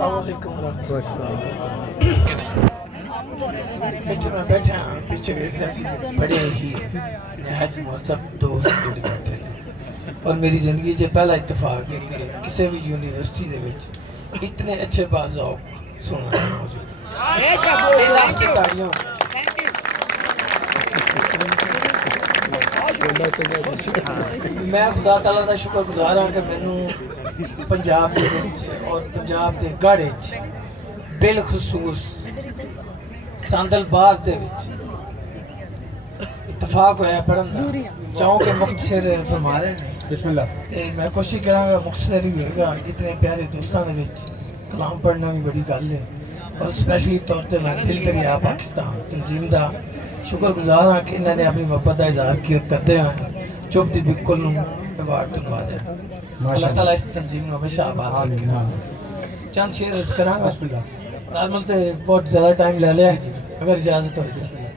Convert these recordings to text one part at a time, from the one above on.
मैं बैठा पीछे बड़े ही नहायत मौसम दोस्त जुड़ बैठे और मेरी जिंदगी च पहला इत्तेफाक है कि किसी भी यूनिवर्सिटी दे विच इतने अच्छे बाज़ौक सुनने मौजूद तालियां मैं खुदा ताला दा शुक्रगुजार हाँ कि मैनू पंजाब दे विच और पंजाब दे गढ़ विच बिलखसूस सांदल बाग दे विच इत्तफाक होया पढ़न दा चाहूँ कि मुख्तसर फरमा रहे हैं बिस्मिल्लाह ते मैं कोशिश करांगा मुख्तसर ही होएगा इतने प्यारे दोस्तों दे विच कलाम पढ़ना भी बड़ी गल है और स्पेशली तौर पर मैं दिल दरिया पाकिस्तान तंजीम का शुक्रगुजार हाँ कि इन्होंने अपनी मोहब्बत का इजहार करते हैं चुप दी बिल्कुल अवार्ड तो नवाजा अल्लाह ताला इस तंजीम को हमेशा आबाद रखे चंद शेर अर्ज करांगा बिस्मिल्लाह नॉर्मल तो बहुत ज़्यादा टाइम ले लिया अगर इजाज़त हो बिस्मिल्लाह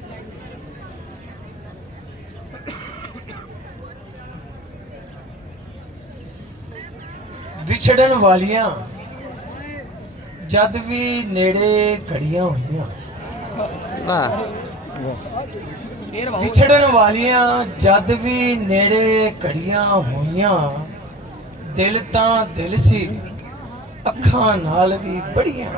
विछड़न वालियां जद भी नेड़े घड़ियां हुईयां विछड़न वालियां जद भी नेड़े घड़ियां हुईयां दिल तां दिल सी अखां नाल भी बड़ियां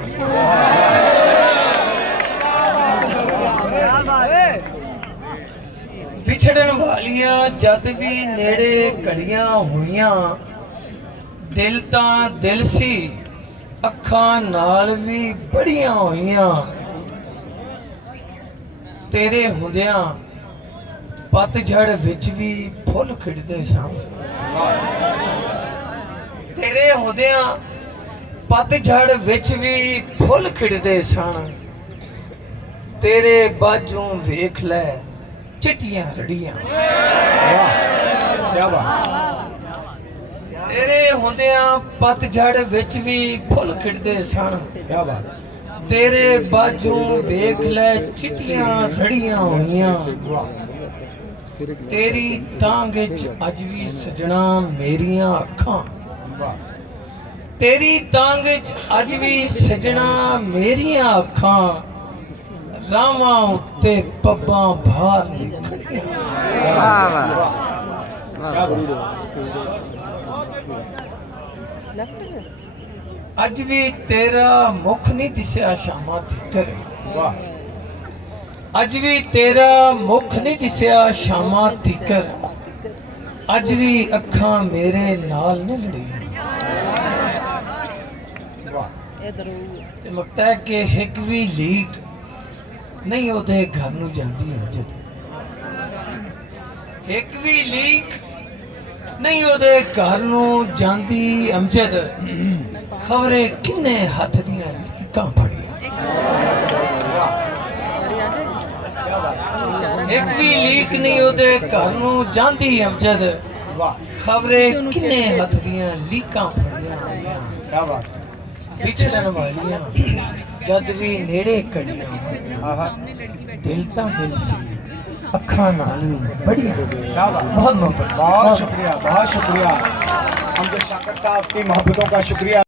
विछड़न वालियां जद भी नेड़े घड़ियां हुईयां दिल तां दिल सी अखां नाल भी बड़ियां होइयां तेरे हुंदियां पतझड़ विच भी फुल खिड़दे सन तेरे हुंदियां पतझड़ विच भी फुल खिड़दे सन तेरे बाजों वेख लै चिट्टियां रड़ियां क्या बात तेरे हुंदियां पतझड़ विच भी फुल खिड़दे सन क्या बात तेरे बाजों वेख लै चिट्टियां रड़ियां होइयां तेरी तांग विच अज भी सजना मेरियां अखां तेरी तांग विच अज भी सजना मेरियां अखां रावां उत्ते पब्बां बाहर निकलियां अज भी तेरा मुख नहीं दिसया शामा तिकर अज भी तेरा मुख नहीं दिसया शामा तिकर अज भी अखां मेरे नाल न लड़ियां मकता है कि एक भी लीक नहीं ओदे घर नूं जांदी अजद एक भी लीक नहीं ओदे घर नूं जांदी अमजद खबरे किन्ने हथ दियां लीकां फड़ियां एक भी लीक नहीं ओदे घर नूं जांदी अमजद खबरे किन्ने हथ दियां लीकां फड़ियां विछड़न वालियां जद भी नेड़े घड़ियां दिल तां दिल सी अखां नाल बड़ियां बहुत शुक्रिया अमजद शाकर साहब की मोहब्बतों का शुक्रिया।